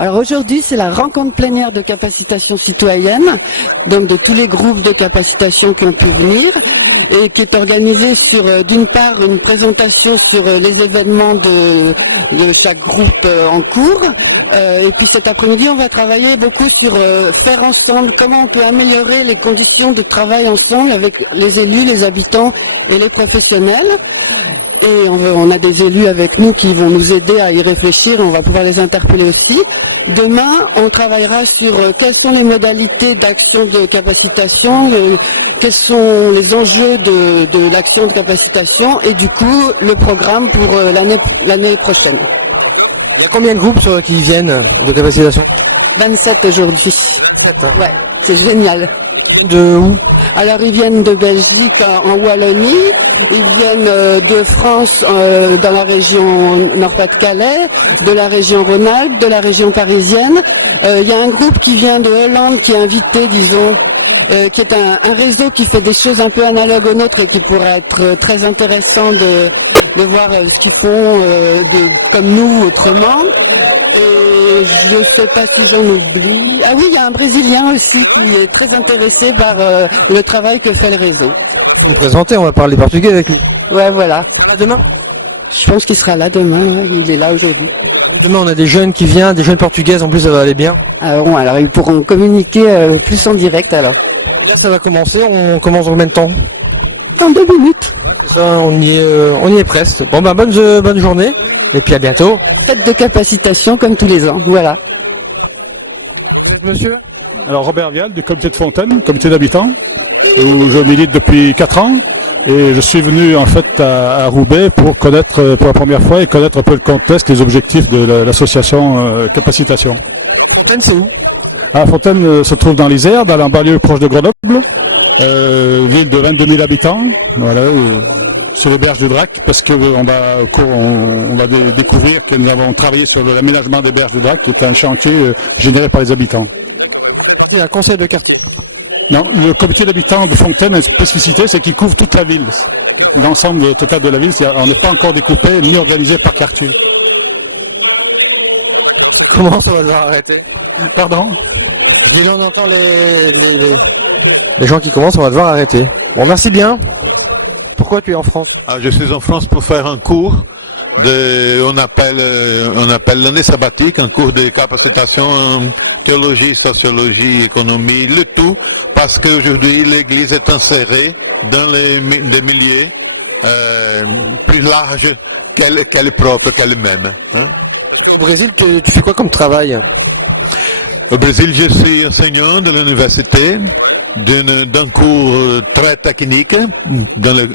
Alors aujourd'hui, c'est la rencontre plénière de capacitation citoyenne, donc de tous les groupes de capacitation qui ont pu venir, et qui est organisée sur, d'une part, une présentation sur les événements de chaque groupe en cours, et puis cet après-midi, on va travailler beaucoup sur faire ensemble, comment on peut améliorer les conditions de travail ensemble avec les élus, les habitants et les professionnels. Et on a des élus avec nous qui vont nous aider à y réfléchir, on va pouvoir les interpeller aussi. Demain, on travaillera sur quelles sont les modalités d'action de capacitation, quels sont les enjeux de l'action de capacitation et du coup, le programme pour l'année prochaine. Il y a combien de groupes qui viennent de capacitation? 27 aujourd'hui. Ouais, c'est génial. De où? Alors ils viennent de Belgique en Wallonie, ils viennent de France dans la région Nord-Pas-de-Calais, de la région Rhône-Alpes, de la région parisienne. Il y a un groupe qui vient de Hollande qui est invité, disons, qui est un réseau qui fait des choses un peu analogues aux nôtres et qui pourrait être très intéressant de voir ce qu'ils font comme nous autrement. Et je ne sais pas si j'en oublie. Ah oui, il y a un Brésilien aussi qui est très intéressé par le travail que fait le réseau. Vous me présentez, on va parler portugais avec lui. Ouais, voilà. À demain? Je pense qu'il sera là demain, ouais. Il est là aujourd'hui. Demain, on a des jeunes qui viennent, des jeunes portugaises, en plus ça va aller bien. Alors ils pourront communiquer plus en direct alors. Là, ça va commencer, on commence en combien de temps? En 2 minutes. Ça, on y est presque. Bon, bah, bonne journée, et puis à bientôt. Fête de capacitation comme tous les ans, voilà. Monsieur? Alors Robert Vial du comité de Fontaine, comité d'habitants, où je milite depuis 4 ans et je suis venu en fait à Roubaix pour connaître pour la première fois et connaître un peu le contexte, les objectifs de l'association Capacitation. Fontaine, c'est où? Fontaine se trouve dans l'Isère, dans la banlieue proche de Grenoble, ville de 22 000 habitants, voilà, sur les berges du Drac, parce que on va découvrir que nous avons travaillé sur l'aménagement des berges du Drac, qui est un chantier généré par les habitants. Il y a un conseil de quartier. Non, le comité d'habitants de Fontaine a une spécificité, c'est qu'il couvre toute la ville. L'ensemble total de la ville, on n'est pas encore découpé ni organisé par quartier. Comment ça va devoir arrêter? Pardon? Je dis là, on entend les gens qui commencent, on va devoir arrêter. Bon, merci bien. Pourquoi tu es en France? Je suis en France pour faire un cours on appelle l'année sabbatique, un cours de capacitation en théologie, sociologie, économie, le tout, parce qu'aujourd'hui l'Église est insérée dans les milieux plus larges qu'elle propre, qu'elle-même. Hein? Au Brésil, tu fais quoi comme travail? Au Brésil, je suis enseignant de l'université, d'un cours très technique dans le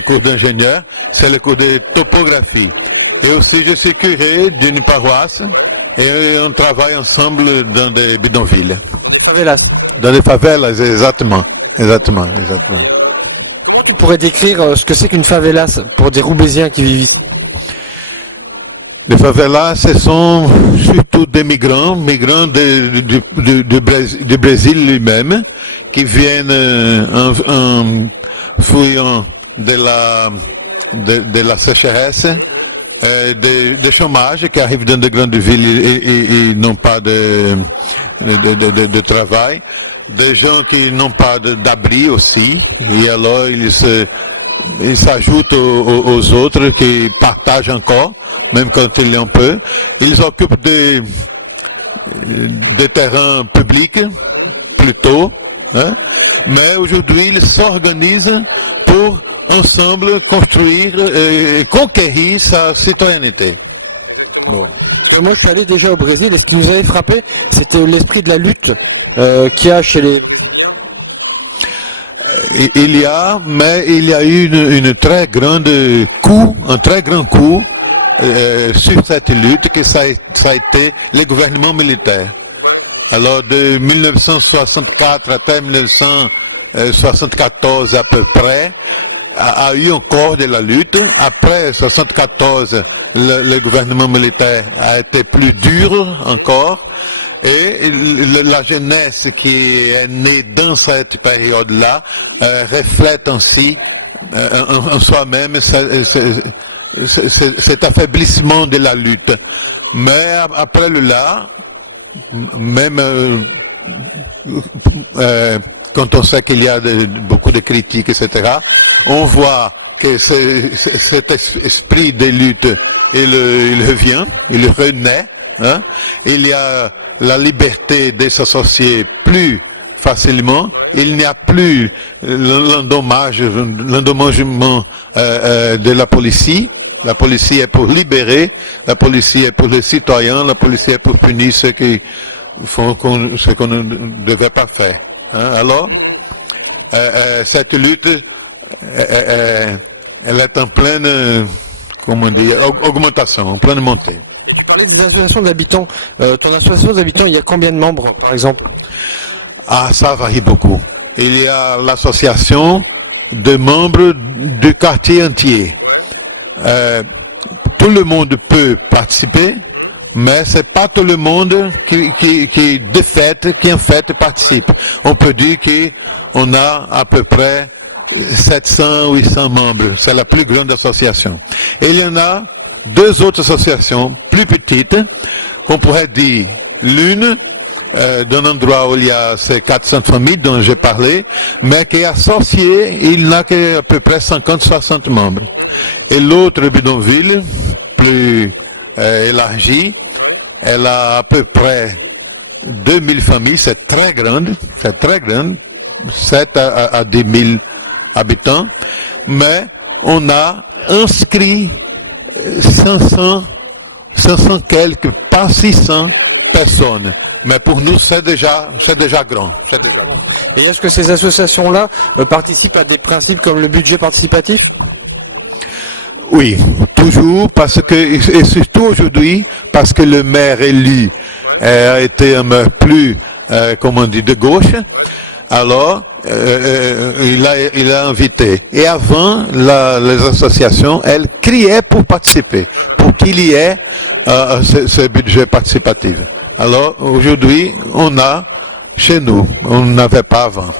cours d'ingénieur, c'est le cours de topographie. Et aussi, je suis curé d'une paroisse et on travaille ensemble dans des bidonvilles. Favelas. Dans des favelas, exactement. Tu pourrais décrire ce que c'est qu'une favelas pour des Roubaisiens qui vivent ici? Les favelas, ce sont surtout des migrants du Brésil lui-même, qui viennent en fuyant de la sécheresse, des chômages qui arrivent dans de grandes villes et n'ont pas de travail, des gens qui n'ont pas d'abri aussi, et alors ils s'ajoutent aux autres qui partagent encore, même quand il y en peu. Ils occupent des terrains publics, plutôt, hein, mais aujourd'hui ils s'organisent pour ensemble construire et conquérir sa citoyenneté. Bon. Et moi je suis allé déjà au Brésil et ce qui nous avait frappé, c'était l'esprit de la lutte qu'il y a chez les... Il y a eu un très grand coup sur cette lutte que ça a été le gouvernement militaire. Alors de 1964 à 1974 à peu près, a eu encore de la lutte. Après 1974, le gouvernement militaire a été plus dur encore. Et la jeunesse qui est née dans cette période-là reflète ainsi en soi-même cet affaiblissement de la lutte. Mais après là, même quand on sait qu'il y a beaucoup de critiques, etc., on voit que cet esprit de lutte, il revient, il renaît. Hein? Il y a la liberté de s'associer plus facilement. Il n'y a plus l'endommagement de la police. La police est pour libérer, la police est pour les citoyens, la police est pour punir ceux qui font ce qu'on ne devait pas faire. Hein? Alors, cette lutte, elle est en pleine, augmentation, en pleine montée. Vous parlez des associations d'habitants. Ton association d'habitants, il y a combien de membres, par exemple? Ah, ça varie beaucoup. Il y a l'association de membres du quartier entier. Tout le monde peut participer, mais c'est pas tout le monde qui en fait participe. On peut dire qu'on a à peu près 700, 800 membres. C'est la plus grande association. Et il y en a deux autres associations plus petites, qu'on pourrait dire l'une d'un endroit où il y a ces 400 familles dont j'ai parlé, mais qui est associée, il n'a qu'à peu près 50-60 membres. Et l'autre bidonville, plus élargie, elle a à peu près 2000 familles, c'est très grande, 7 à 10 000 habitants, mais on a inscrit 500 quelques, pas 600 personnes. Mais pour nous, c'est déjà grand. Et est-ce que ces associations-là participent à des principes comme le budget participatif? Oui, toujours, parce que, et surtout aujourd'hui, parce que le maire élu a été un maire plus, de gauche. Alors, il a invité. Et avant, les associations, elles criaient pour participer, pour qu'il y ait ce budget participatif. Alors, aujourd'hui, on a chez nous, on n'avait pas avant.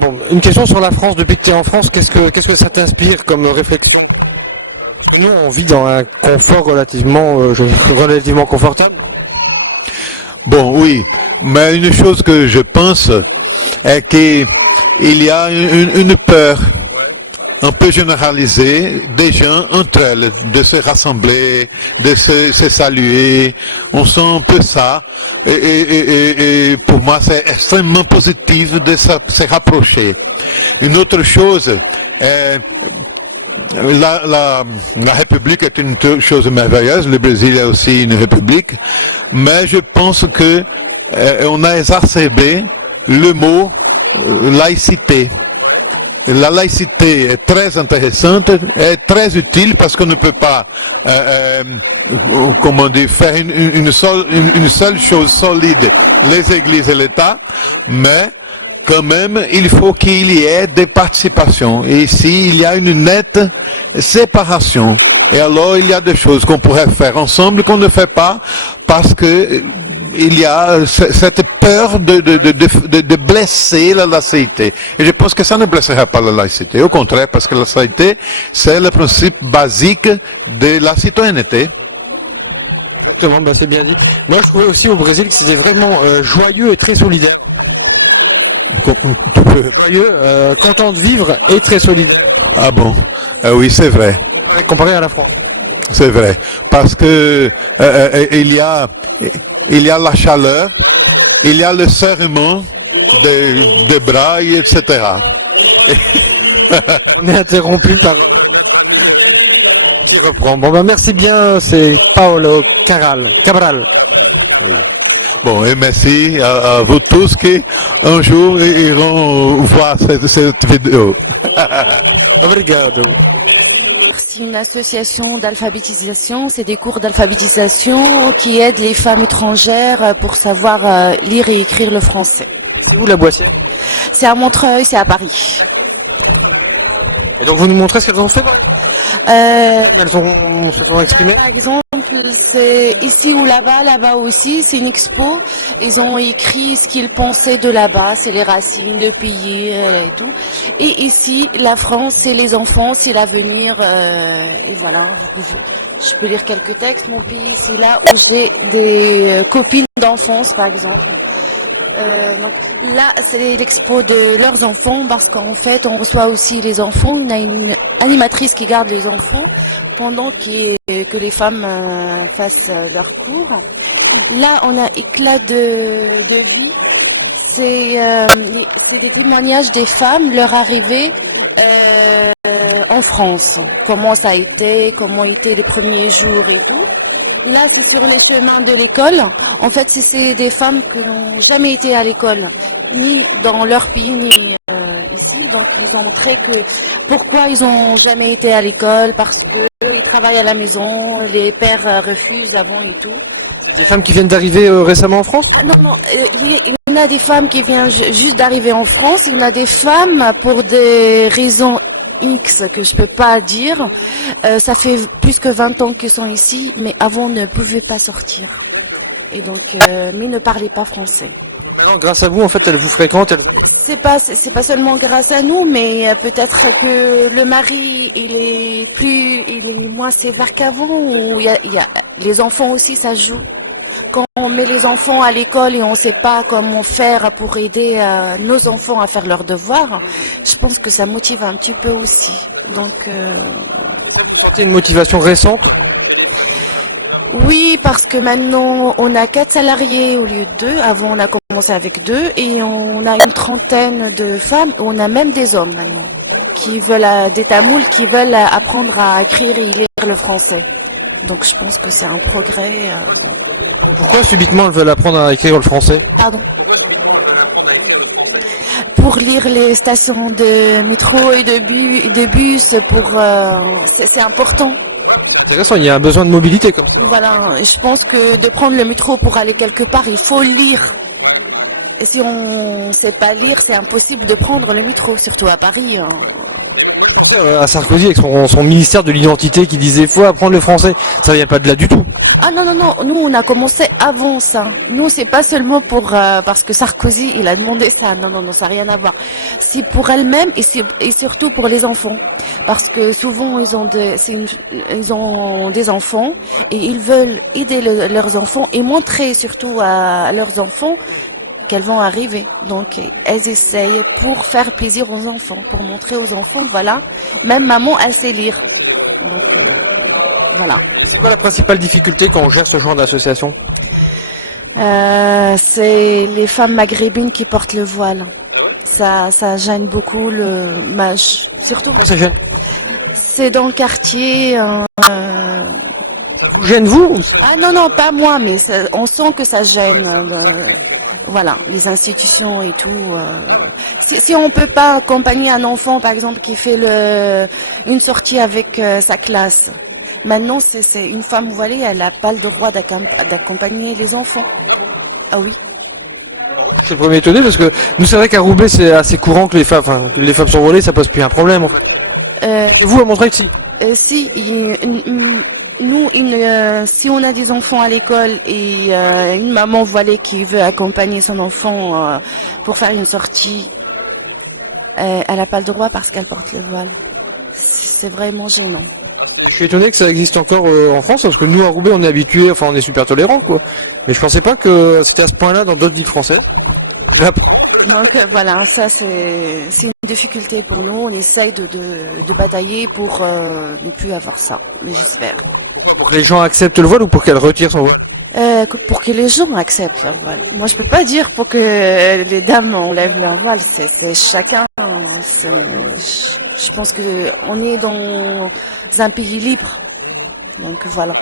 Bon, une question sur la France. Depuis que tu es en France, qu'est-ce que ça t'inspire comme réflexion? Nous, on vit dans un confort relativement confortable. Bon, oui, mais une chose que je pense est qu'il y a une peur un peu généralisée des gens entre elles, de se rassembler, de se saluer. On sent un peu ça, et pour moi c'est extrêmement positif de se rapprocher. Une autre chose est la République est une chose merveilleuse, le Brésil est aussi une république, mais je pense que on a exacerbé le mot laïcité. La laïcité est très intéressante, est très utile parce qu'on ne peut pas, faire une seule chose solide, les églises et l'État, mais quand même, il faut qu'il y ait des participations. Et ici, il y a une nette séparation. Et alors, il y a des choses qu'on pourrait faire ensemble qu'on ne fait pas parce que il y a cette peur de blesser la laïcité. Et je pense que ça ne blessera pas la laïcité. Au contraire, parce que la laïcité, c'est le principe basique de la citoyenneté. Exactement, bah c'est bien dit. Moi, je trouvais aussi au Brésil que c'était vraiment joyeux et très solidaire. Joyeux, content de vivre et très solidaire. Ah bon? Oui, c'est vrai. Comparé à la France. C'est vrai. Parce que il y a la chaleur, il y a le serrement des bras, etc. On est interrompu par... Je reprends. Bon, bah merci bien, c'est Paolo Cabral. Oui. Bon, et merci à vous tous qui un jour iront voir cette vidéo. Obrigado. C'est une association d'alphabétisation, c'est des cours d'alphabétisation qui aident les femmes étrangères pour savoir lire et écrire le français. C'est où la Boissière? C'est à Montreuil, c'est à Paris. Et donc vous nous montrez ce qu'elles ont fait Elles se sont exprimées. Par exemple, c'est ici ou là-bas, là-bas aussi, c'est une expo. Ils ont écrit ce qu'ils pensaient de là-bas, c'est les racines, le pays et tout. Et ici, la France, c'est les enfants, c'est l'avenir. Et voilà, je peux lire quelques textes. Mon pays, c'est là où j'ai des copines d'enfance, par exemple. Donc là, c'est l'expo de leurs enfants parce qu'en fait, on reçoit aussi les enfants. On a une animatrice qui garde les enfants pendant que les femmes fassent leur cours. Là, on a éclat de vie. C'est des témoignages des femmes, leur arrivée en France. Comment ça a été, comment étaient les premiers jours et tout. Là, c'est sur les chemins de l'école. En fait, c'est des femmes qui n'ont jamais été à l'école, ni dans leur pays, ni ici. Donc, ils ont montré que pourquoi ils n'ont jamais été à l'école, parce qu'ils travaillent à la maison, les pères refusent avant et tout. Des femmes qui viennent d'arriver récemment en France. Non, il y en a des femmes qui viennent juste d'arriver en France. Il y en a des femmes pour des raisons X que je peux pas dire. Ça fait plus que 20 ans qu'ils sont ici, mais avant ne pouvaient pas sortir. Et donc, mais ne parlaient pas français. Alors, grâce à vous, en fait, elles vous fréquentent. C'est pas seulement grâce à nous, mais peut-être que le mari il est moins sévère qu'avant. Ou il y a les enfants aussi, ça joue. Quand on met les enfants à l'école et on ne sait pas comment faire pour aider nos enfants à faire leurs devoirs, je pense que ça motive un petit peu aussi. Donc, Vous sentez une motivation récente? oui, parce que maintenant on a 4 salariés au lieu de 2. Avant on a commencé avec 2 et on a une trentaine de femmes. On a même des hommes maintenant qui veulent des tamouls qui veulent apprendre à écrire et lire le français. Donc je pense que c'est un progrès. Pourquoi subitement elles veulent apprendre à écrire le français? Pardon. Pour lire les stations de métro et de bus, c'est important. Intéressant, il y a un besoin de mobilité quoi. Voilà, je pense que de prendre le métro pour aller quelque part, il faut lire. Et si on sait pas lire, c'est impossible de prendre le métro, surtout à Paris. À Sarkozy avec son ministère de l'identité qui disait faut apprendre le français, ça vient pas de là du tout. Ah non, nous on a commencé avant ça. Nous c'est pas seulement parce que Sarkozy il a demandé ça, non, ça n'a rien à voir. C'est pour elle-même et surtout pour les enfants. Parce que souvent ils ont des enfants et ils veulent aider leurs enfants et montrer surtout à leurs enfants qu'elles vont arriver. Donc, elles essayent pour faire plaisir aux enfants, pour montrer aux enfants, voilà, même maman, elle sait lire. Donc, voilà. C'est quoi la principale difficulté quand on gère ce genre d'association? C'est les femmes maghrébines qui portent le voile. Ça gêne beaucoup surtout. Pourquoi ça gêne? C'est dans le quartier. Vous gêne vous? Ah non, pas moi, mais on sent que ça gêne. Voilà, les institutions et tout. Si on peut pas accompagner un enfant, par exemple, qui fait une sortie avec sa classe. Maintenant, c'est une femme voilée, elle n'a pas le droit d'accompagner les enfants. Ah oui. C'est le premier étonné parce que nous c'est vrai qu'à Roubaix c'est assez courant que les femmes sont volées, ça pose plus un problème en fait. Et vous à montrer que si. Nous, si on a des enfants à l'école et une maman voilée qui veut accompagner son enfant pour faire une sortie, elle n'a pas le droit parce qu'elle porte le voile. C'est vraiment gênant. Je suis étonné que ça existe encore en France parce que nous à Roubaix on est habitués, enfin on est super tolérants quoi. Mais je pensais pas que c'était à ce point-là dans d'autres villes françaises. Donc voilà, ça c'est une difficulté pour nous. On essaye de batailler pour ne plus avoir ça. Mais j'espère. Pour que les gens acceptent le voile ou pour qu'elle retire son voile? Pour que les gens acceptent leur voile. Moi, je peux pas dire pour que les dames enlèvent leur voile. C'est chacun. Je pense que on est dans un pays libre. Donc voilà.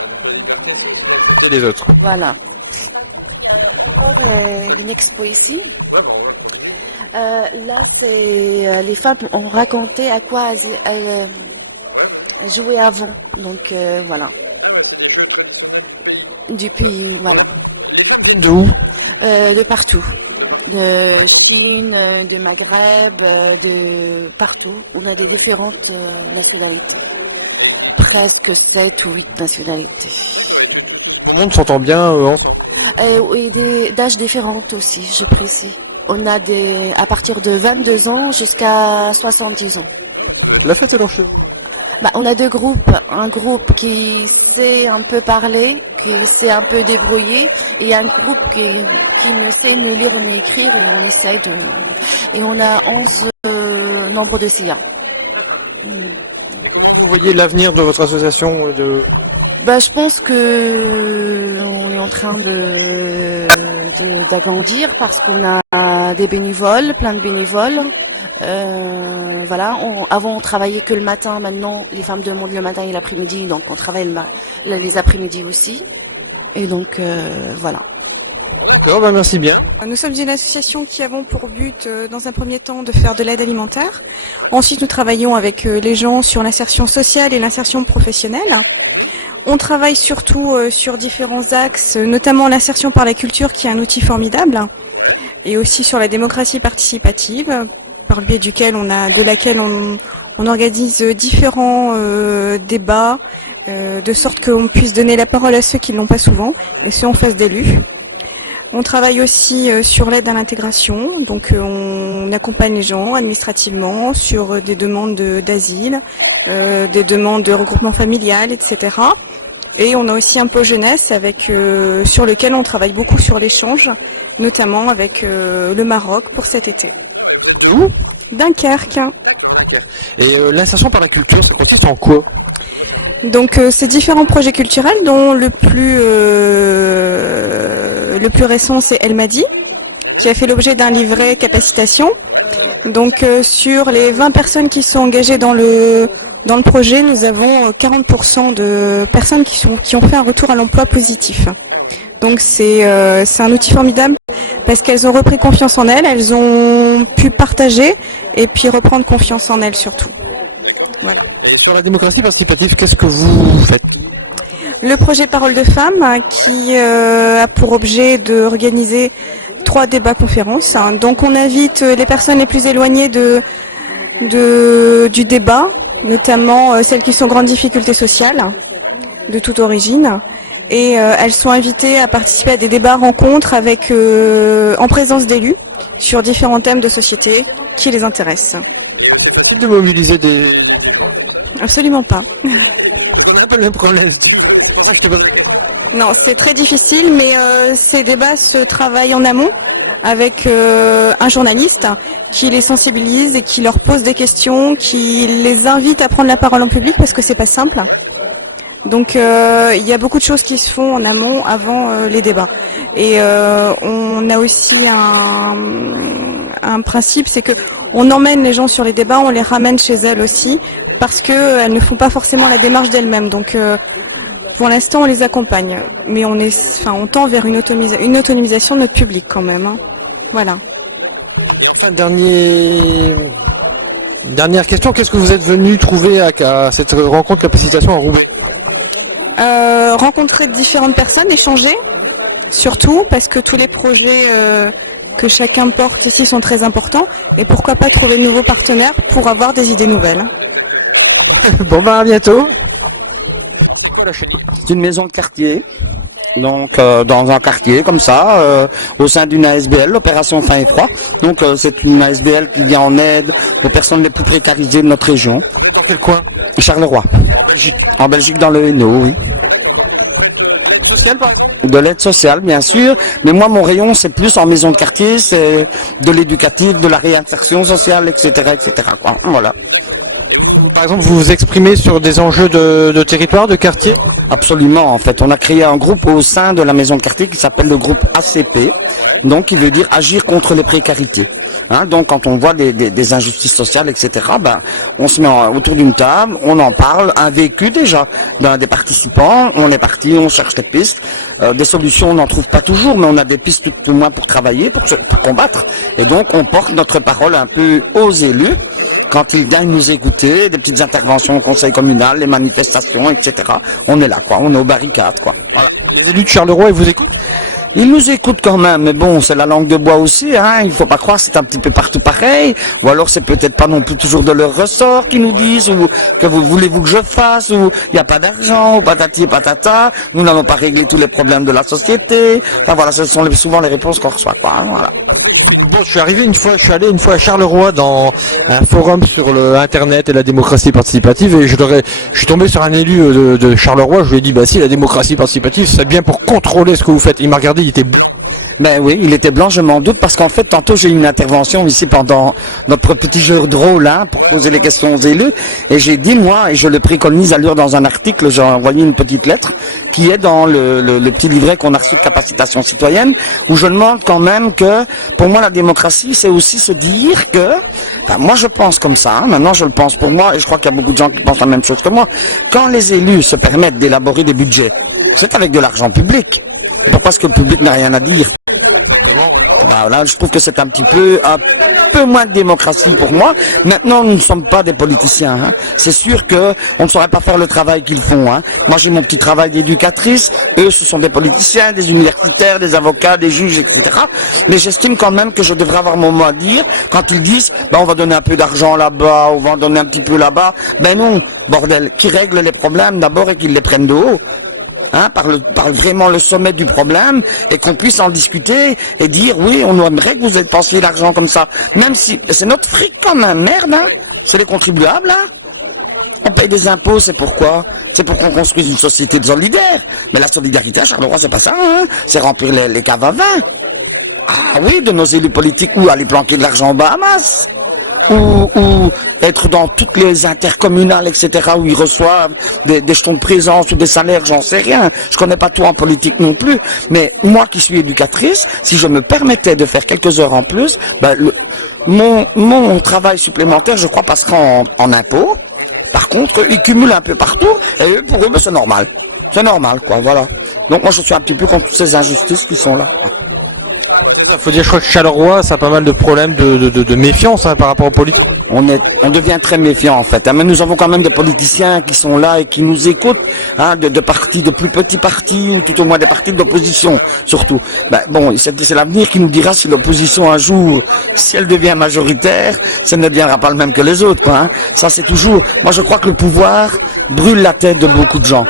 Et les autres. Voilà. Une expo ici. Là, les femmes ont raconté à quoi elles jouaient avant. Donc voilà. Du pays, voilà. De où? De partout. de Chine, de Maghreb, de partout. On a des différentes nationalités. Presque 7 ou 8 nationalités. Le monde s'entend bien ensemble. Et d'âges différents aussi, je précise. On a à partir de 22 ans jusqu'à 70 ans. La fête est dans chez vous. On a deux groupes. Un groupe qui sait un peu parler, qui sait un peu débrouiller, et un groupe qui ne sait ni lire ni écrire, et on essaye de... Et on a 11 nombres de SIA. Comment vous voyez l'avenir de votre association Je pense que on est en train d'agrandir parce qu'on a des bénévoles, plein de bénévoles. Voilà. Avant on travaillait que le matin, maintenant les femmes demandent le matin et l'après-midi, donc on travaille les après-midi aussi. Et donc voilà. D'accord, merci bien. Nous sommes une association qui avons pour but, dans un premier temps, de faire de l'aide alimentaire. Ensuite, nous travaillons avec les gens sur l'insertion sociale et l'insertion professionnelle. On travaille surtout sur différents axes, notamment l'insertion par la culture, qui est un outil formidable, et aussi sur la démocratie participative, par le biais de laquelle on organise différents débats, de sorte qu'on puisse donner la parole à ceux qui ne l'ont pas souvent, et ceux en face d'élus. On travaille aussi sur l'aide à l'intégration, donc on accompagne les gens administrativement sur des demandes d'asile, des demandes de regroupement familial, etc. Et on a aussi un pôle jeunesse sur lequel on travaille beaucoup sur l'échange, notamment avec le Maroc pour cet été. Où ? Dunkerque. Et l'insertion par la culture, ça consiste en quoi ? Donc ces différents projets culturels, dont le plus récent c'est El Madi, qui a fait l'objet d'un livret capacitation. Donc sur les 20 personnes qui sont engagées dans le projet, nous avons 40% de personnes qui ont fait un retour à l'emploi positif. Donc c'est un outil formidable parce qu'elles ont repris confiance en elles, elles ont pu partager et puis reprendre confiance en elles surtout. Voilà. Et sur la démocratie participative, qu'est-ce que vous faites ? Le projet Parole de Femmes qui a pour objet d'organiser 3 débats-conférences. Donc on invite les personnes les plus éloignées du débat, notamment celles qui sont en grande difficulté sociale, de toute origine. Et elles sont invitées à participer à des débats-rencontres en présence d'élus sur différents thèmes de société qui les intéressent. De mobiliser des... Absolument pas. On a un peu le même problème. Non, c'est très difficile, mais ces débats se travaillent en amont avec un journaliste qui les sensibilise et qui leur pose des questions, qui les invite à prendre la parole en public parce que c'est pas simple. Donc il y a beaucoup de choses qui se font en amont avant les débats. Et on a aussi un principe, c'est que on emmène les gens sur les débats, on les ramène chez elles aussi, parce que elles ne font pas forcément la démarche d'elles-mêmes. Donc pour l'instant, on les accompagne, mais on tend vers une autonomisation de notre public quand même. Hein. Voilà. Dernière question, qu'est-ce que vous êtes venu trouver à cette rencontre capacitation à Roubaix ? Rencontrer différentes personnes, échanger, surtout parce que tous les projets que chacun porte ici sont très importants, et pourquoi pas trouver de nouveaux partenaires pour avoir des idées nouvelles. Bon à bientôt. C'est une maison de quartier, donc dans un quartier comme ça, au sein d'une ASBL, l'opération Faim et Froid. Donc c'est une ASBL qui vient en aide aux personnes les plus précarisées de notre région. Dans quel coin ? Charleroi. En Belgique, dans le Hainaut, oui. De l'aide sociale, bien sûr, mais moi mon rayon c'est plus en maison de quartier, c'est de l'éducatif, de la réinsertion sociale, etc., etc. quoi. Voilà. Par exemple, vous vous exprimez sur des enjeux de territoire, de quartier ? Absolument, en fait. On a créé un groupe au sein de la maison de quartier qui s'appelle le groupe ACP, donc qui veut dire agir contre les précarités. Hein, donc quand on voit des injustices sociales, etc., on se met autour d'une table, on en parle, un vécu déjà d'un des participants, on est parti, on cherche des pistes, des solutions on n'en trouve pas toujours, mais on a des pistes tout au moins pour travailler, pour combattre, et donc on porte notre parole un peu aux élus, quand ils viennent nous écouter, des petites interventions au conseil communal, les manifestations, etc., on est là, quoi, on est aux barricades, quoi. Voilà. Les élus de Charleroi, ils vous écoutent ? Ils nous écoutent quand même, mais bon, c'est la langue de bois aussi, hein. Il faut pas croire, c'est un petit peu partout pareil. Ou alors c'est peut-être pas non plus toujours de leur ressort qu'ils nous disent, ou que voulez-vous que je fasse, ou il n'y a pas d'argent, ou patati et patata. Nous n'allons pas régler tous les problèmes de la société. Enfin voilà, ce sont souvent les réponses qu'on reçoit, quoi. Hein, voilà. Bon, je suis allé une fois à Charleroi dans un forum sur le Internet et la démocratie participative et je suis tombé sur un élu de Charleroi. Je lui ai dit, bah si, la démocratie participative, c'est bien pour contrôler ce que vous faites. Il m'a regardé, il était blanc. Ben oui, il était blanc, je m'en doute, parce qu'en fait, tantôt j'ai eu une intervention ici pendant notre petit jeu de rôle, hein, pour poser les questions aux élus, et j'ai dit, moi, et je le préconise à lire dans un article, j'ai envoyé une petite lettre, qui est dans le petit livret qu'on a reçu de capacitation citoyenne, où je demande quand même que, pour moi, la démocratie, c'est aussi se dire que, enfin, moi je pense comme ça, hein, maintenant je le pense pour moi, et je crois qu'il y a beaucoup de gens qui pensent la même chose que moi, quand les élus se permettent d'élaborer des budgets, c'est avec de l'argent public. Pourquoi est-ce que le public n'a rien à dire? Bah, là, je trouve que c'est un peu moins de démocratie pour moi. Maintenant, nous ne sommes pas des politiciens. Hein. C'est sûr que on ne saurait pas faire le travail qu'ils font. Hein. Moi, j'ai mon petit travail d'éducatrice. Eux, ce sont des politiciens, des universitaires, des avocats, des juges, etc. Mais j'estime quand même que je devrais avoir mon mot à dire quand ils disent bah, on va donner un peu d'argent là-bas, on va en donner un petit peu là-bas. Ben non, bordel, qui règle les problèmes d'abord et qu'ils les prennent de haut. Hein, par vraiment le sommet du problème et qu'on puisse en discuter et dire oui, on aimerait que vous dépensiez l'argent comme ça, même si c'est notre fric quand même, merde, hein, c'est les contribuables, hein. On paye des impôts, c'est pourquoi? C'est pour qu'on construise une société solidaire. Mais la solidarité à Charleroi, c'est pas ça, hein, c'est remplir les caves à vin. Ah oui, de nos élus politiques, ou aller planquer de l'argent aux Bahamas. Ou être dans toutes les intercommunales, etc., où ils reçoivent des jetons de présence ou des salaires, j'en sais rien. Je connais pas tout en politique non plus. Mais moi qui suis éducatrice, si je me permettais de faire quelques heures en plus, ben, mon travail supplémentaire, je crois, passera en impôts. Par contre, ils cumulent un peu partout, et pour eux, ben, c'est normal. C'est normal, quoi, voilà. Donc moi, je suis un petit peu contre toutes ces injustices qui sont là. Il faut dire, je crois que Charleroi, ça a pas mal de problèmes de méfiance hein, par rapport aux politiques. On devient très méfiant en fait. Hein, mais nous avons quand même des politiciens qui sont là et qui nous écoutent, hein, de partis, de plus petits partis ou tout au moins des partis d'opposition surtout. Ben, bon, c'est l'avenir qui nous dira si l'opposition un jour, si elle devient majoritaire, ça ne deviendra pas le même que les autres. Quoi, hein. Ça c'est toujours. Moi je crois que le pouvoir brûle la tête de beaucoup de gens.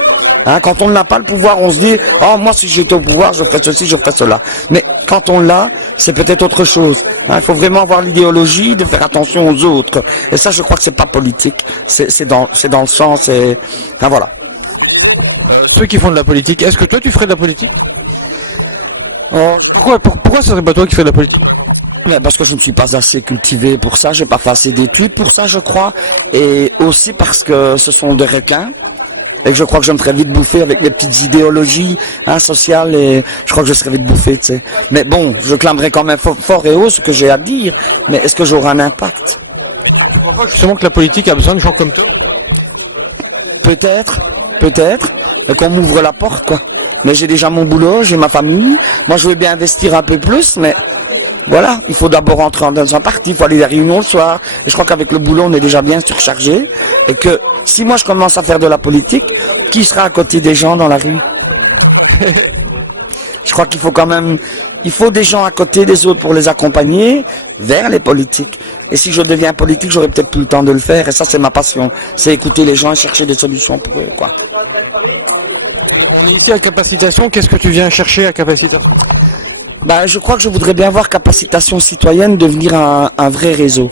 Hein, quand on n'a pas le pouvoir, on se dit oh moi si j'étais au pouvoir, je ferais ceci, je ferais cela. Mais quand on l'a, c'est peut-être autre chose. Hein, il faut vraiment avoir l'idéologie de faire attention aux autres. Et ça, je crois que c'est pas politique. C'est dans le sens. Et enfin voilà. Ceux qui font de la politique, est-ce que toi tu ferais de la politique? Pourquoi ce serait pas toi qui fais de la politique? Mais parce que je ne suis pas assez cultivé pour ça, j'ai pas fait assez d'études pour ça, je crois. Et aussi parce que ce sont des requins. Et que je crois que je me ferais vite bouffer avec mes petites idéologies sociales et je crois que je serais vite bouffé, tu sais. Mais bon, je clamerai quand même fort et haut ce que j'ai à dire. Mais est-ce que j'aurai un impact? Tu crois pas justement que la politique a besoin de gens comme toi? Peut-être, mais qu'on m'ouvre la porte, quoi. Mais j'ai déjà mon boulot, j'ai ma famille. Moi, je veux bien investir un peu plus, mais voilà, il faut d'abord entrer dans un parti, il faut aller à des réunions le soir. Et je crois qu'avec le boulot, on est déjà bien surchargé. Et que si moi, je commence à faire de la politique, qui sera à côté des gens dans la rue? Je crois qu'il faut quand même, il faut des gens à côté des autres pour les accompagner vers les politiques. Et si je deviens politique, j'aurai peut-être plus le temps de le faire. Et ça, c'est ma passion. C'est écouter les gens et chercher des solutions pour eux, quoi. On est ici à Capacitation. Qu'est-ce que tu viens chercher à Capacitation? Ben, je crois que je voudrais bien voir Capacitation citoyenne devenir un vrai réseau.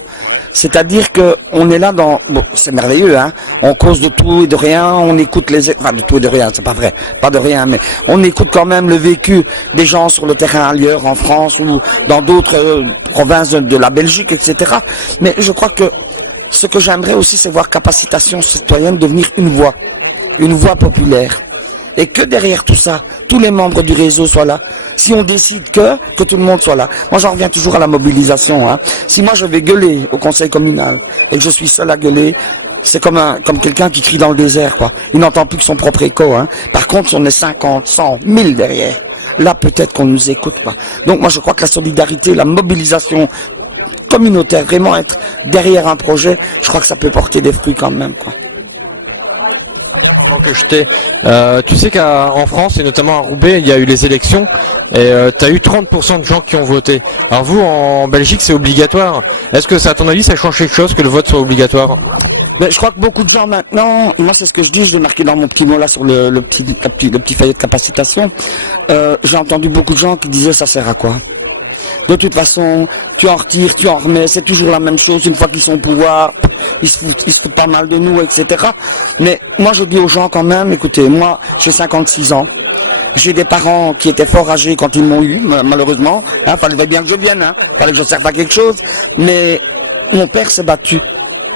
C'est-à-dire que on est là dans, bon, c'est merveilleux, hein. On cause de tout et de rien, on écoute enfin, de tout et de rien, c'est pas vrai, pas de rien, mais on écoute quand même le vécu des gens sur le terrain ailleurs, en France ou dans d'autres provinces de la Belgique, etc. Mais je crois que ce que j'aimerais aussi, c'est voir Capacitation citoyenne devenir une voix populaire. Et que derrière tout ça, tous les membres du réseau soient là. Si on décide que tout le monde soit là. Moi, j'en reviens toujours à la mobilisation. Hein. Si moi, je vais gueuler au conseil communal et que je suis seul à gueuler, c'est comme quelqu'un qui crie dans le désert, quoi. Il n'entend plus que son propre écho. Hein. Par contre, si on est 50, 100, 1000 derrière, là, peut-être qu'on nous écoute, quoi. Donc, moi, je crois que la solidarité, la mobilisation communautaire, vraiment être derrière un projet, je crois que ça peut porter des fruits quand même, quoi. Avant que je t'ai, tu sais qu'en France et notamment à Roubaix, il y a eu les élections et tu as eu 30% de gens qui ont voté. Alors vous, en Belgique, c'est obligatoire. Est-ce que, à ton avis, ça change quelque chose que le vote soit obligatoire? Mais je crois que beaucoup de gens maintenant, moi c'est ce que je dis, je l'ai marqué dans mon petit mot là sur le petit feuillet de capacitation. J'ai entendu beaucoup de gens qui disaient ça sert à quoi? De toute façon, tu en retires, tu en remets, c'est toujours la même chose. Une fois qu'ils sont au pouvoir, ils se foutent pas mal de nous, etc. Mais moi je dis aux gens quand même, écoutez, moi j'ai 56 ans. J'ai des parents qui étaient fort âgés quand ils m'ont eu, malheureusement. Fallait bien que je vienne, fallait que je serve à quelque chose. Mais mon père s'est battu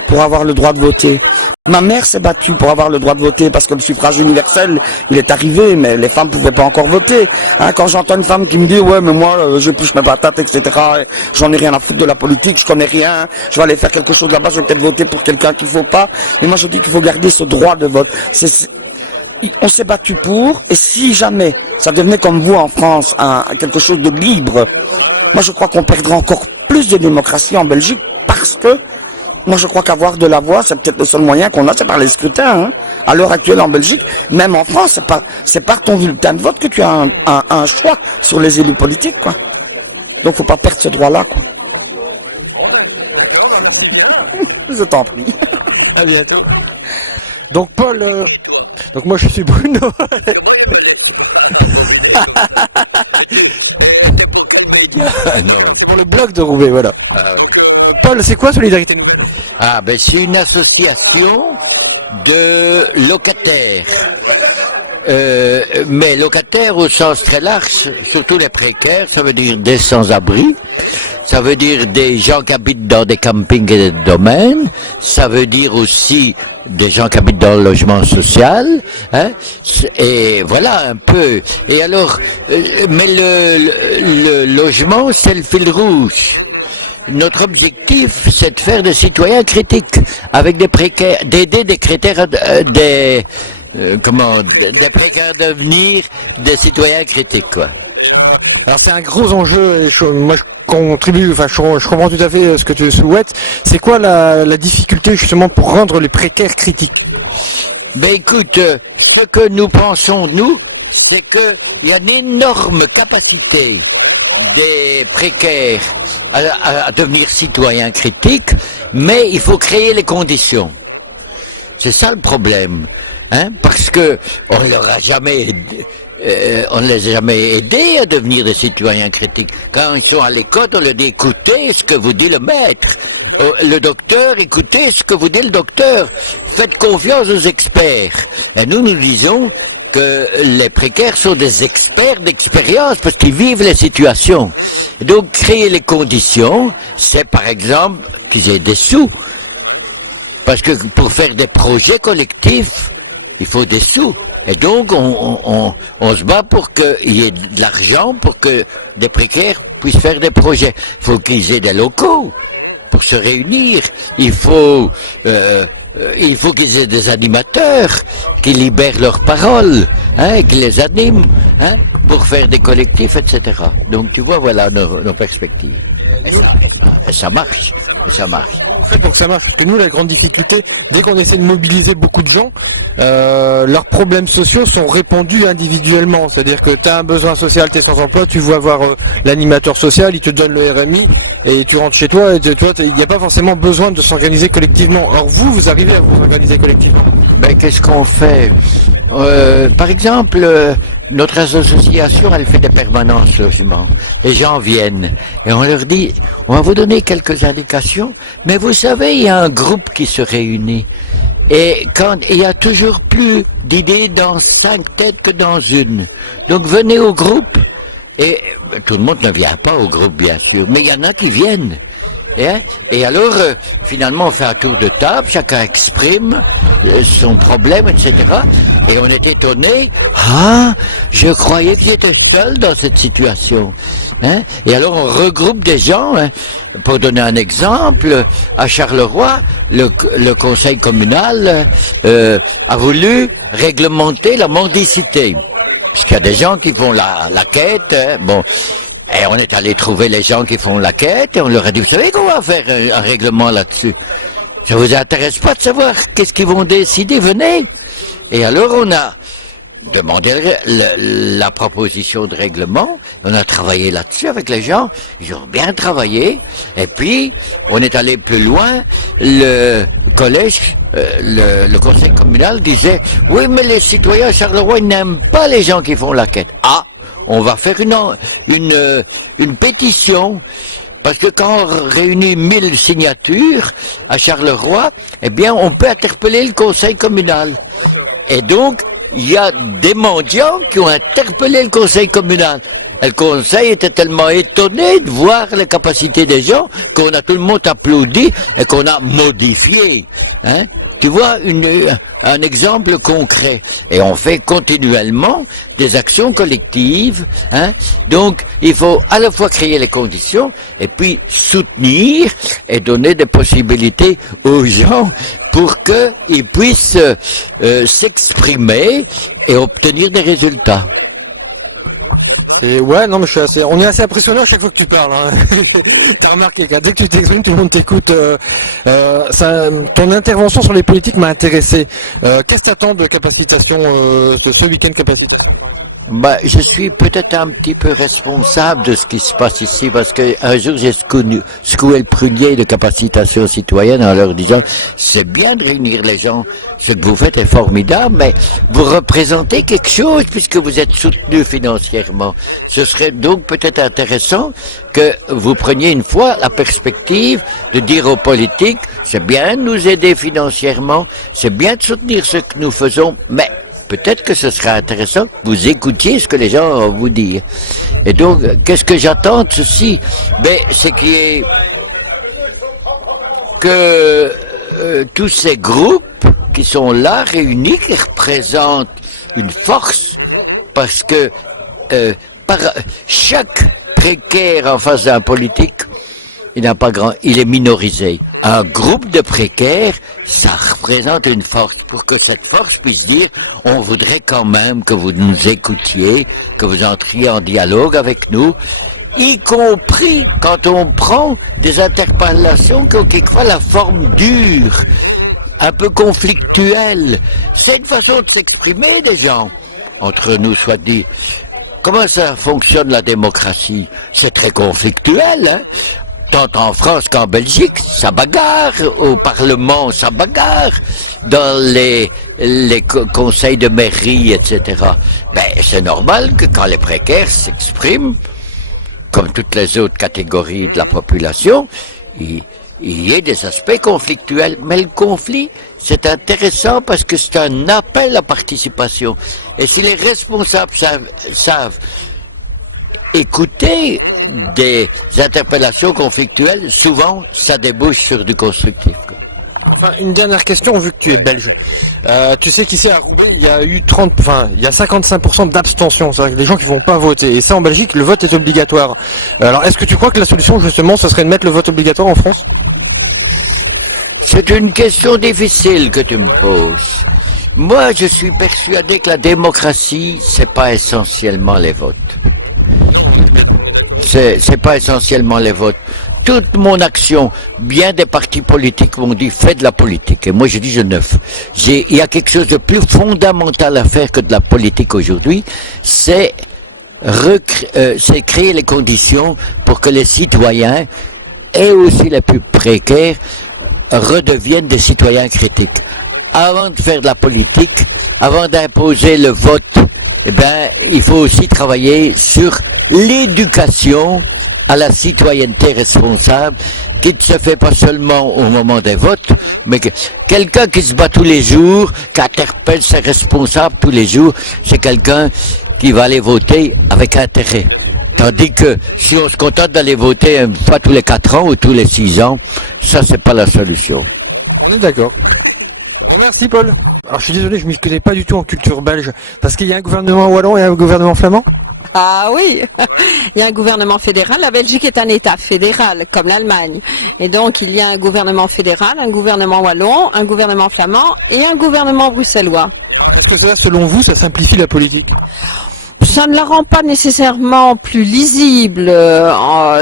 pour avoir le droit de voter. Ma mère s'est battue pour avoir le droit de voter parce que le suffrage universel, il est arrivé, mais les femmes pouvaient pas encore voter. Quand j'entends une femme qui me dit ouais mais moi je pousse mes patates, etc. J'en ai rien à foutre de la politique, je connais rien, je vais aller faire quelque chose là-bas, je vais peut-être voter pour quelqu'un qu'il faut pas. Mais moi je dis qu'il faut garder ce droit de vote. On s'est battu pour, et si jamais ça devenait comme vous en France, quelque chose de libre, moi je crois qu'on perdrait encore plus de démocratie en Belgique parce que moi, je crois qu'avoir de la voix, c'est peut-être le seul moyen qu'on a, c'est par les scrutins. À l'heure actuelle, en Belgique, même en France, c'est par ton bulletin de vote que tu as un choix sur les élus politiques, quoi. Donc, faut pas perdre ce droit-là, quoi. Je t'en prie. À bientôt. Donc, Paul, donc moi, je suis Bruno. Pour le blog de Roubaix, voilà. Paul, c'est quoi Solidarité? C'est une association de locataires. Mais locataires au sens très large, surtout les précaires, ça veut dire des sans-abri, ça veut dire des gens qui habitent dans des campings et des domaines, ça veut dire aussi des gens qui habitent dans le logement social, et voilà un peu. Et alors, mais le logement, c'est le fil rouge. Notre objectif, c'est de faire des citoyens critiques, avec des précaires, d'aider des critères, des précaires à devenir des citoyens critiques, quoi. Alors c'est un gros enjeu, et moi je contribue, je comprends tout à fait ce que tu souhaites. C'est quoi la difficulté justement pour rendre les précaires critiques? Écoute, ce que nous pensons, nous, c'est qu'il y a une énorme capacité des précaires à devenir citoyens critiques, mais il faut créer les conditions. C'est ça le problème, parce que on leur a jamais on ne les a jamais aidés à devenir des citoyens critiques. Quand ils sont à l'école, on leur dit écoutez ce que vous dit le maître, le docteur, écoutez ce que vous dit le docteur, faites confiance aux experts. Et nous disons que les précaires sont des experts d'expérience parce qu'ils vivent les situations. Et donc créer les conditions, c'est par exemple qu'ils aient des sous. Parce que pour faire des projets collectifs, il faut des sous. Et donc, on se bat pour qu'il y ait de l'argent, pour que des précaires puissent faire des projets. Il faut qu'ils aient des locaux pour se réunir. Il faut qu'ils aient des animateurs qui libèrent leurs paroles, qui les animent, pour faire des collectifs, etc. Donc, tu vois, voilà nos perspectives. Et ça marche. En fait, donc ça marche, parce que nous, la grande difficulté, dès qu'on essaie de mobiliser beaucoup de gens, leurs problèmes sociaux sont répondus individuellement. C'est-à-dire que tu as un besoin social, tu es sans emploi, tu veux voir l'animateur social, il te donne le RMI, et tu rentres chez toi, et il n'y a pas forcément besoin de s'organiser collectivement. Or vous arrivez à vous organiser collectivement. Qu'est-ce qu'on fait? Par exemple, notre association, elle fait des permanences logement. Les gens viennent et on leur dit, on va vous donner quelques indications, mais vous savez, il y a un groupe qui se réunit. Et quand il y a toujours plus d'idées dans 5 têtes que dans une. Donc venez au groupe. Et tout le monde ne vient pas au groupe, bien sûr, mais il y en a qui viennent. Et alors, finalement, on fait un tour de table, chacun exprime son problème, etc. Et on est étonné. Je croyais que j'étais seul dans cette situation. Et alors, on regroupe des gens. Pour donner un exemple, à Charleroi, le conseil communal a voulu réglementer la mendicité. Puisqu'il y a des gens qui font la quête, et on est allé trouver les gens qui font la quête, et on leur a dit, vous savez qu'on va faire un règlement là-dessus? Ça vous intéresse pas de savoir qu'est-ce qu'ils vont décider? Venez. Et alors on a demandé la proposition de règlement. On a travaillé là-dessus avec les gens. Ils ont bien travaillé. Et puis on est allé plus loin. Le collège, le conseil communal disait oui, mais les citoyens à Charleroi ils n'aiment pas les gens qui font la quête. Ah, on va faire une pétition. Parce que quand on réunit 1000 signatures à Charleroi, eh bien, on peut interpeller le conseil communal. Et donc, il y a des mendiants qui ont interpellé le conseil communal. Et le conseil était tellement étonné de voir les capacités des gens qu'on a tout le monde applaudi et qu'on a modifié. Hein? Tu vois, un exemple concret. Et on fait continuellement des actions collectives. Hein? Donc, il faut à la fois créer les conditions et puis soutenir et donner des possibilités aux gens pour qu'ils puissent s'exprimer et obtenir des résultats. Et ouais, non, mais on est assez impressionné à chaque fois que tu parles. Hein. T'as remarqué que dès que tu t'exprimes, tout le monde t'écoute. Ton intervention sur les politiques m'a intéressé. Qu'est-ce que t'attends de capacitation, de ce week-end capacitation? Bah, je suis peut-être un petit peu responsable de ce qui se passe ici parce que un jour j'ai secoué le prunier de capacitation citoyenne en leur disant c'est bien de réunir les gens, ce que vous faites est formidable, mais vous représentez quelque chose puisque vous êtes soutenu financièrement. Ce serait donc peut-être intéressant que vous preniez une fois la perspective de dire aux politiques c'est bien de nous aider financièrement, c'est bien de soutenir ce que nous faisons, mais peut-être que ce serait intéressant que vous écoutiez ce que les gens ont à vous dire. Et donc, qu'est-ce que j'attends de ceci? Ben, c'est que tous ces groupes qui sont là, réunis, qui représentent une force, parce que par chaque précaire en face d'un politique, il n'a pas grand, il est minorisé. Un groupe de précaires, ça représente une force pour que cette force puisse dire on voudrait quand même que vous nous écoutiez, que vous entriez en dialogue avec nous, y compris quand on prend des interpellations qui ont quelquefois la forme dure, un peu conflictuelle. C'est une façon de s'exprimer des gens. Entre nous soit dit. Comment ça fonctionne la démocratie? C'est très conflictuel, hein? Tant en France qu'en Belgique, ça bagarre, au Parlement, ça bagarre, dans les conseils de mairie, etc. Ben, c'est normal que quand les précaires s'expriment, comme toutes les autres catégories de la population, il y ait des aspects conflictuels. Mais le conflit, c'est intéressant parce que c'est un appel à participation. Et si les responsables savent écouter des interpellations conflictuelles, souvent, ça débouche sur du constructif. Une dernière question, vu que tu es belge. Tu sais qu'ici à Roubaix, il y a eu 55% d'abstention, c'est-à-dire les gens qui vont pas voter. Et ça, en Belgique, le vote est obligatoire. Alors, est-ce que tu crois que la solution, justement, ce serait de mettre le vote obligatoire en France? C'est une question difficile que tu me poses. Moi, je suis persuadé que la démocratie, c'est pas essentiellement les votes. C'est pas essentiellement les votes. Toute mon action, bien des partis politiques m'ont dit fais de la politique. Et moi je dis je ne. Il y a quelque chose de plus fondamental à faire que de la politique aujourd'hui, c'est créer les conditions pour que les citoyens et aussi les plus précaires redeviennent des citoyens critiques. Avant de faire de la politique, avant d'imposer le vote, eh ben, il faut aussi travailler sur l'éducation à la citoyenneté responsable, qui ne se fait pas seulement au moment des votes, mais quelqu'un qui se bat tous les jours, qui interpelle ses responsables tous les jours, c'est quelqu'un qui va aller voter avec intérêt. Tandis que si on se contente d'aller voter une fois tous les 4 ans ou tous les 6 ans, ça c'est pas la solution. On est d'accord. Merci Paul. Alors je suis désolé, je m'y connais pas du tout en culture belge, parce qu'il y a un gouvernement wallon et un gouvernement flamand. Ah oui, il y a un gouvernement fédéral. La Belgique est un État fédéral, comme l'Allemagne. Et donc, il y a un gouvernement fédéral, un gouvernement wallon, un gouvernement flamand et un gouvernement bruxellois. Est-ce que ça, selon vous, ça simplifie la politique? Ça ne la rend pas nécessairement plus lisible,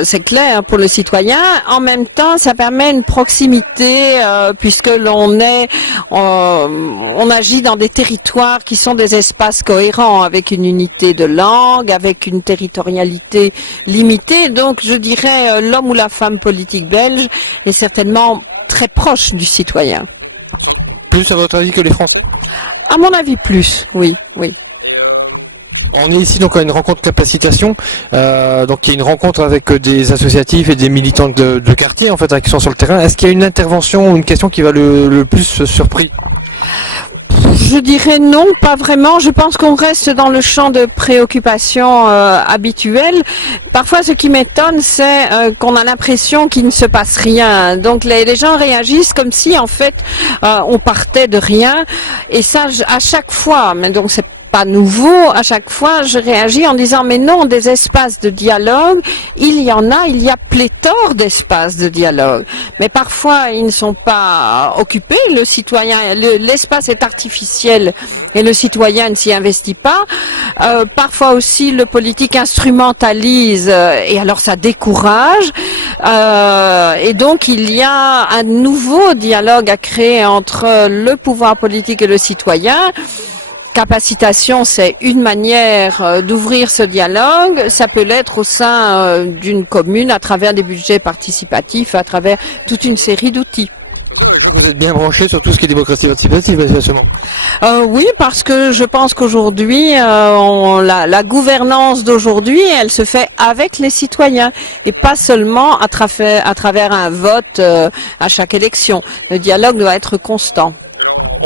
c'est clair, pour le citoyen. En même temps, ça permet une proximité, puisque on agit dans des territoires qui sont des espaces cohérents, avec une unité de langue, avec une territorialité limitée. Donc, je dirais, l'homme ou la femme politique belge est certainement très proche du citoyen. Plus à votre avis que les Français? À mon avis, plus, oui, oui. On est ici donc à une rencontre capacitation, donc il y a une rencontre avec des associatifs et des militants de quartier en fait qui sont sur le terrain. Est-ce qu'il y a une intervention ou une question qui va le plus surpris? Je dirais non, pas vraiment. Je pense qu'on reste dans le champ de préoccupation habituel. Parfois, ce qui m'étonne, c'est qu'on a l'impression qu'il ne se passe rien. Donc, les gens réagissent comme si, en fait, on partait de rien. Et ça, à chaque fois, mais donc c'est pas nouveau, à chaque fois je réagis en disant mais non, des espaces de dialogue, il y en a, il y a pléthore d'espaces de dialogue, mais parfois ils ne sont pas occupés, le citoyen, l'espace est artificiel et le citoyen ne s'y investit pas, parfois aussi le politique instrumentalise et alors ça décourage, et donc il y a un nouveau dialogue à créer entre le pouvoir politique et le citoyen. Capacitation, c'est une manière d'ouvrir ce dialogue. Ça peut l'être au sein d'une commune à travers des budgets participatifs, à travers toute une série d'outils. Vous êtes bien branché sur tout ce qui est démocratie participative, effectivement. Oui, parce que je pense qu'aujourd'hui, la gouvernance d'aujourd'hui, elle se fait avec les citoyens et pas seulement à travers un vote à chaque élection. Le dialogue doit être constant.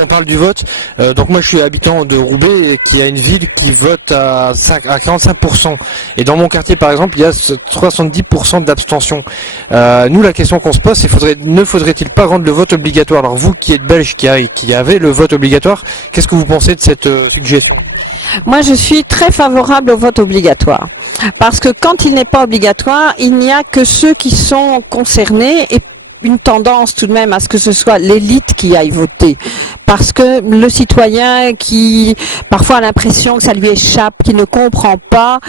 On parle du vote, donc moi je suis habitant de Roubaix qui a une ville qui vote à 45%. Et dans mon quartier par exemple, il y a 70% d'abstention. Nous la question qu'on se pose, c'est ne faudrait-il pas rendre le vote obligatoire? Alors vous qui êtes belge, qui avez le vote obligatoire, qu'est-ce que vous pensez de cette suggestion? Moi je suis très favorable au vote obligatoire. Parce que quand il n'est pas obligatoire, il n'y a que ceux qui sont concernés et une tendance tout de même à ce que ce soit l'élite qui aille voter. Parce que le citoyen qui parfois a l'impression que ça lui échappe, qui ne comprend pas,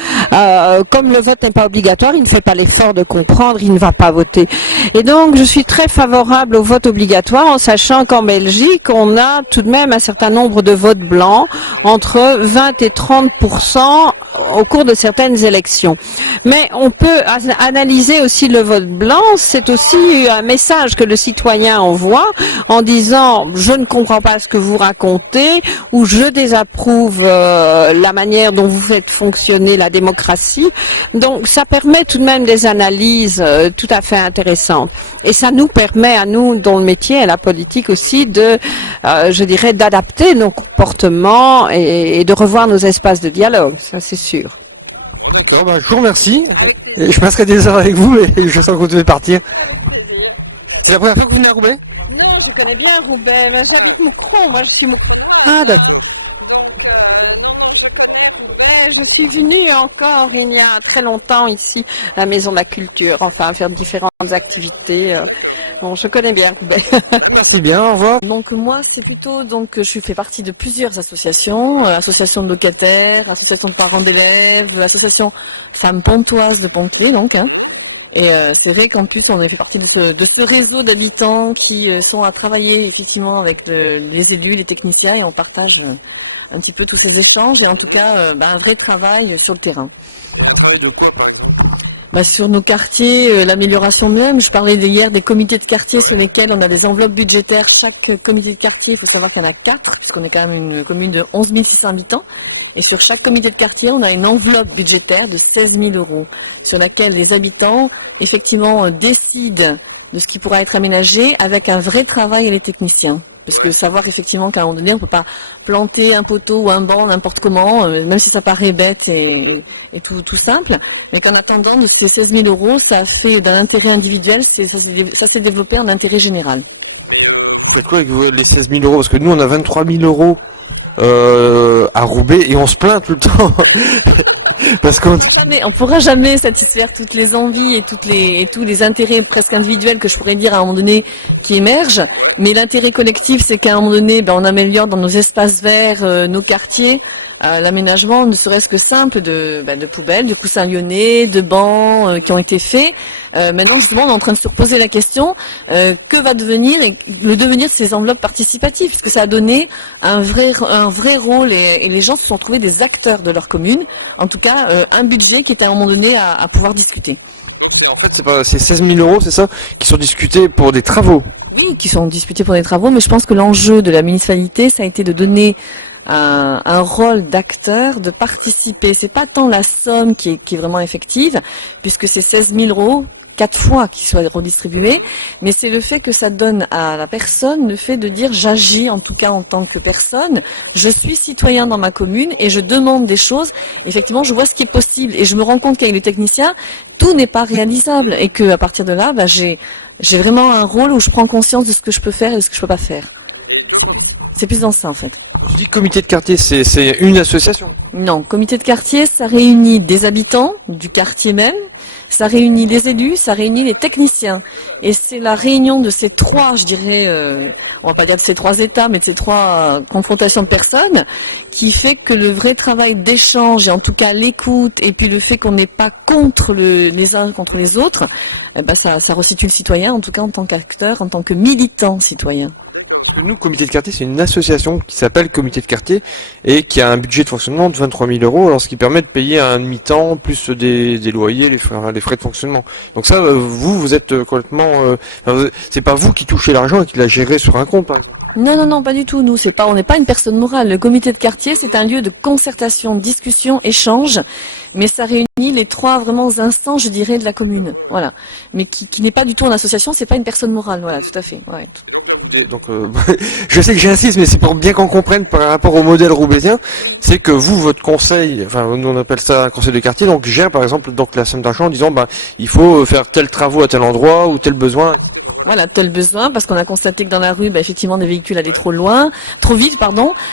comme le vote n'est pas obligatoire, il ne fait pas l'effort de comprendre, il ne va pas voter. Et donc je suis très favorable au vote obligatoire en sachant qu'en Belgique, on a tout de même un certain nombre de votes blancs, entre 20 et 30% au cours de certaines élections. Mais on peut analyser aussi le vote blanc, c'est aussi un message que le citoyen envoie en disant je ne comprends pas ce que vous racontez ou je désapprouve la manière dont vous faites fonctionner la démocratie. Donc ça permet tout de même des analyses tout à fait intéressantes et ça nous permet à nous dont le métier est la politique aussi de je dirais d'adapter nos comportements et de revoir nos espaces de dialogue, ça c'est sûr. D'accord, je vous remercie. Et je passerai des heures avec vous et je sens que vous devez partir. C'est la première fois que vous venez à Roubaix? Non, je connais bien Roubaix, mais j'habite Moucron, moi je suis Moucron. Ah d'accord. Je suis venue encore il y a très longtemps ici à la Maison de la Culture, enfin faire différentes activités. Bon, je connais bien Roubaix. Merci bien, au revoir. Donc moi c'est plutôt je fais partie de plusieurs associations, associations de locataires, associations de parents d'élèves, association femmes pontoises de Pont-Clé donc. Et c'est vrai qu'en plus on fait partie de ce réseau d'habitants qui sont à travailler effectivement avec les élus, les techniciens et on partage un petit peu tous ces échanges et en tout cas un vrai travail sur le terrain. De quoi par exemple? Sur nos quartiers, l'amélioration même. Je parlais hier des comités de quartier sur lesquels on a des enveloppes budgétaires. Chaque comité de quartier, il faut savoir qu'il y en a 4 puisqu'on est quand même une commune de 11 600 habitants. Et sur chaque comité de quartier, on a une enveloppe budgétaire de 16 000 € sur laquelle les habitants, effectivement, décident de ce qui pourra être aménagé avec un vrai travail et les techniciens. Parce que savoir effectivement qu'à un moment donné, on ne peut pas planter un poteau ou un banc n'importe comment, même si ça paraît bête et tout simple, mais qu'en attendant, de ces 16 000 €, ça fait d'un intérêt individuel, ça s'est développé en intérêt général. Faites quoi avec les 16 000 €? Parce que nous, on a 23 000 € à Roubaix et on se plaint tout le temps. Parce qu'on pourra jamais satisfaire toutes les envies et tous les intérêts presque individuels que je pourrais dire à un moment donné qui émergent. Mais l'intérêt collectif, c'est qu'à un moment donné, on améliore dans nos espaces verts, nos quartiers, à l'aménagement, ne serait-ce que simple de poubelles, de coussins lyonnais, de bancs qui ont été faits. Maintenant, justement, on est en train de se reposer la question que va devenir le devenir de ces enveloppes participatives, puisque ça a donné un vrai rôle et les gens se sont trouvés des acteurs de leur commune. En tout cas, un budget qui était à un moment donné à pouvoir discuter. En fait, c'est 16 000 euros, c'est ça, qui sont discutés pour des travaux. Oui, qui sont discutés pour des travaux, mais je pense que l'enjeu de la municipalité, ça a été de donner un rôle d'acteur, de participer. C'est pas tant la somme qui est vraiment effective, puisque c'est 16 000 euros 4 fois qui soient redistribués, mais c'est le fait que ça donne à la personne le fait de dire j'agis en tout cas en tant que personne, je suis citoyen dans ma commune et je demande des choses. Effectivement, je vois ce qui est possible et je me rends compte qu'avec les techniciens, tout n'est pas réalisable et que à partir de là, j'ai vraiment un rôle où je prends conscience de ce que je peux faire et de ce que je peux pas faire. C'est plus dans ça en fait. Tu dis comité de quartier, c'est une association? Non, comité de quartier, ça réunit des habitants du quartier même, ça réunit les élus, ça réunit les techniciens. Et c'est la réunion de ces trois, je dirais, on va pas dire de ces trois états, mais de ces trois confrontations de personnes, qui fait que le vrai travail d'échange, et en tout cas l'écoute, et puis le fait qu'on n'est pas contre les uns contre les autres, ça resitue le citoyen, en tout cas en tant qu'acteur, en tant que militant citoyen. Nous, comité de quartier, c'est une association qui s'appelle comité de quartier et qui a un budget de fonctionnement de 23 000 euros, alors ce qui permet de payer un demi-temps plus des loyers, les frais de fonctionnement. Donc ça, vous êtes complètement, c'est pas vous qui touchez l'argent et qui la gérez sur un compte, par exemple. Non, pas du tout. Nous, on n'est pas une personne morale. Le comité de quartier, c'est un lieu de concertation, discussion, échange, mais ça réunit les trois vraiment instants, je dirais, de la commune. Voilà. Mais qui n'est pas du tout en association, c'est pas une personne morale. Voilà, tout à fait. Ouais. Donc, je sais que j'insiste, mais c'est pour bien qu'on comprenne par rapport au modèle roubaisien, c'est que vous, votre conseil, enfin, nous on appelle ça un conseil de quartier, donc gère par exemple donc la somme d'argent en disant, il faut faire tel travaux à tel endroit ou tel besoin. Voilà, tel besoin, parce qu'on a constaté que dans la rue, effectivement, des véhicules allaient trop vite,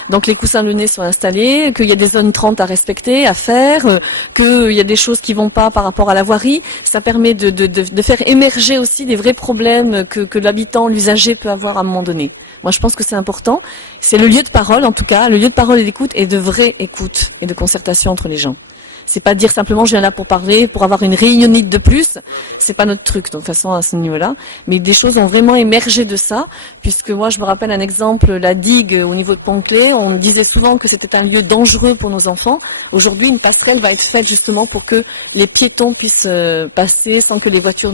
donc les coussins de nez sont installés, qu'il y a des zones 30 à respecter, à faire, qu'il y a des choses qui vont pas par rapport à la voirie. Ça permet de faire émerger aussi des vrais problèmes que l'habitant, l'usager peut avoir à un moment donné. Moi, je pense que c'est important. C'est le lieu de parole, en tout cas, le lieu de parole et d'écoute et de vraie écoute et de concertation entre les gens. C'est pas dire simplement je viens là pour parler, pour avoir une réunionnite de plus. C'est pas notre truc, donc de toute façon à ce niveau-là. Mais des choses ont vraiment émergé de ça, puisque moi je me rappelle un exemple, la digue au niveau de Pont-Clé, on disait souvent que c'était un lieu dangereux pour nos enfants. Aujourd'hui, une passerelle va être faite justement pour que les piétons puissent passer sans que les voitures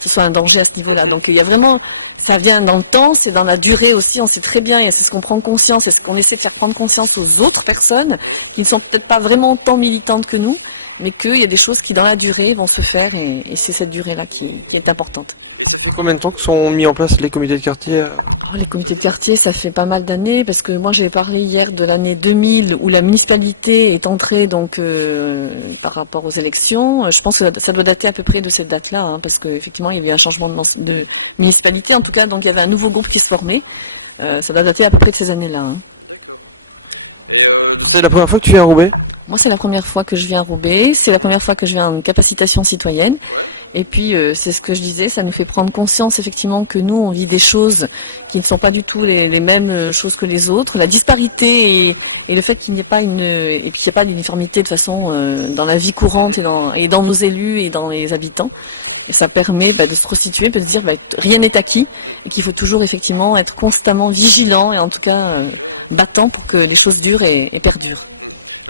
ce soit un danger à ce niveau-là. Donc il y a vraiment, ça vient dans le temps, c'est dans la durée aussi, on sait très bien, et c'est ce qu'on prend conscience, c'est ce qu'on essaie de faire prendre conscience aux autres personnes, qui ne sont peut-être pas vraiment autant militantes que nous, mais qu'il y a des choses qui dans la durée vont se faire, et c'est cette durée-là qui est importante. Combien de temps que sont mis en place les comités de quartier? Les comités de quartier, ça fait pas mal d'années, parce que moi j'ai parlé hier de l'année 2000 où la municipalité est entrée donc par rapport aux élections. Je pense que ça doit dater à peu près de cette date-là, parce qu'effectivement il y avait un changement de municipalité, en tout cas, donc il y avait un nouveau groupe qui se formait. Ça doit dater à peu près de ces années-là. C'est la première fois que tu viens à Roubaix? Moi, c'est la première fois que je viens à Roubaix, c'est la première fois que je viens en capacitation citoyenne. Et puis, c'est ce que je disais, ça nous fait prendre conscience effectivement que nous, on vit des choses qui ne sont pas du tout les mêmes choses que les autres. La disparité et le fait qu'il n'y ait pas d'uniformité de façon dans la vie courante et dans nos élus et dans les habitants. Et ça permet de se resituer, de se dire rien n'est acquis et qu'il faut toujours effectivement être constamment vigilant et en tout cas battant pour que les choses durent et perdurent.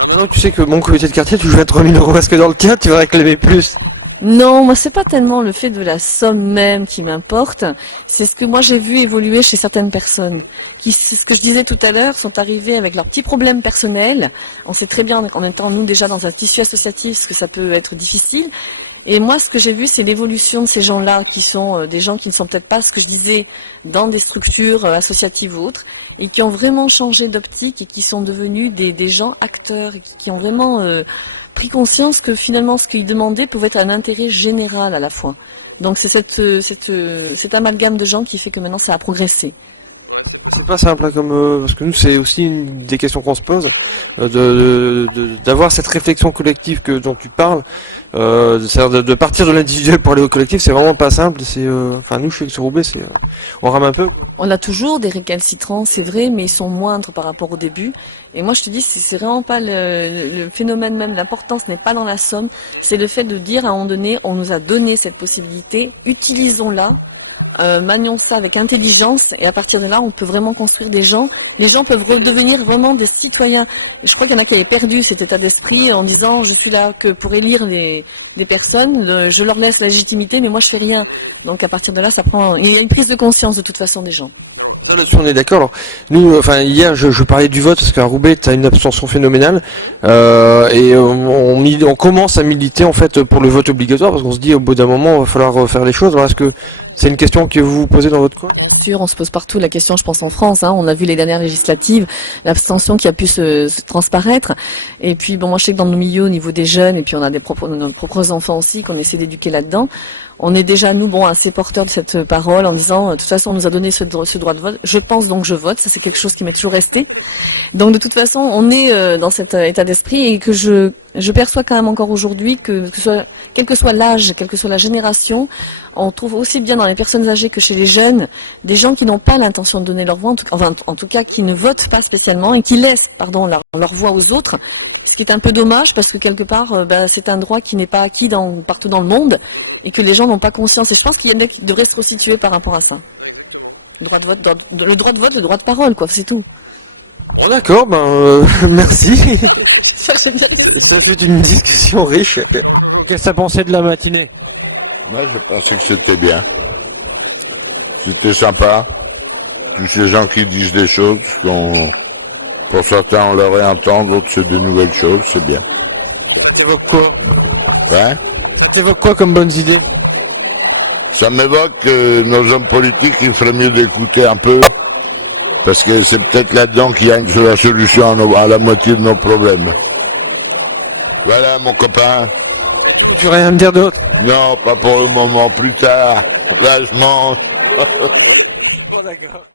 Maintenant, tu sais que mon comité de quartier, tu joues à 3 000 euros, parce que dans le tien, tu vas réclamer plus. Non, moi c'est pas tellement le fait de la somme même qui m'importe, c'est ce que moi j'ai vu évoluer chez certaines personnes qui, c'est ce que je disais tout à l'heure, sont arrivées avec leurs petits problèmes personnels. On sait très bien en même temps nous déjà dans un tissu associatif ce que ça peut être difficile. Et moi, ce que j'ai vu, c'est l'évolution de ces gens-là, qui sont des gens qui ne sont peut-être pas ce que je disais dans des structures associatives ou autres, et qui ont vraiment changé d'optique et qui sont devenus des gens acteurs, et qui ont vraiment pris conscience que finalement, ce qu'ils demandaient pouvait être un intérêt général à la fois. Donc c'est cet amalgame de gens qui fait que maintenant ça a progressé. C'est pas simple, hein, parce que nous c'est aussi une des questions qu'on se pose, d'avoir cette réflexion collective dont tu parles, c'est-à-dire de partir de l'individuel pour aller au collectif, c'est vraiment pas simple. Enfin nous, je sais que sur Roubaix, on rame un peu. On a toujours des récalcitrants, c'est vrai, mais ils sont moindres par rapport au début. Et moi, je te dis, c'est vraiment pas le phénomène même. L'importance n'est pas dans la somme, c'est le fait de dire à un moment donné, on nous a donné cette possibilité, utilisons-la. Manions ça avec intelligence et à partir de là on peut vraiment construire des gens. Les gens peuvent redevenir vraiment des citoyens. Et je crois qu'il y en a qui avaient perdu cet état d'esprit en disant je suis là que pour élire des personnes, je leur laisse la légitimité mais moi je fais rien. Donc à partir de là il y a une prise de conscience de toute façon des gens. Là-dessus, on est d'accord. Alors, nous, hier, je parlais du vote parce qu'à Roubaix, tu as une abstention phénoménale, et on commence à militer en fait pour le vote obligatoire parce qu'on se dit au bout d'un moment, il va falloir faire les choses. Alors, est-ce que c'est une question que vous vous posez dans votre coin? Bien sûr, on se pose partout la question, je pense en France, hein, on a vu les dernières législatives, l'abstention qui a pu se transparaître. Et puis, bon, moi je sais que dans nos milieux, au niveau des jeunes, et puis on a nos propres enfants aussi, qu'on essaie d'éduquer là-dedans, on est déjà, nous, assez porteurs de cette parole en disant, de toute façon, on nous a donné ce droit de vote, je pense donc je vote, ça c'est quelque chose qui m'est toujours resté. Donc de toute façon, on est dans cet état d'esprit et que je perçois quand même encore aujourd'hui quel que soit l'âge, quelle que soit la génération, on trouve aussi bien dans les personnes âgées que chez les jeunes, des gens qui n'ont pas l'intention de donner leur voix, en tout cas qui ne votent pas spécialement et qui laissent, leur voix aux autres. Ce qui est un peu dommage parce que quelque part, c'est un droit qui n'est pas acquis partout dans le monde et que les gens n'ont pas conscience. Et je pense qu'il y en a qui devraient se resituer par rapport à ça. Le droit de vote, le droit de parole, quoi, c'est tout. Bon, d'accord, merci. C'est une discussion riche. Qu'est-ce que ça pensait de la matinée? Moi, je pensais que c'était bien. C'était sympa. Tous ces gens qui disent des choses pour certains, on leur réentend, d'autres, c'est de nouvelles choses, c'est bien. T'évoques quoi? Ouais. T'évoques quoi comme bonnes idées? Ça m'évoque nos hommes politiques, il ferait mieux d'écouter un peu, parce que c'est peut-être là-dedans qu'il y a la solution à la moitié de nos problèmes. Voilà, mon copain. Tu rien à me dire d'autre? Non, pas pour le moment, plus tard. Là, je mange. D'accord.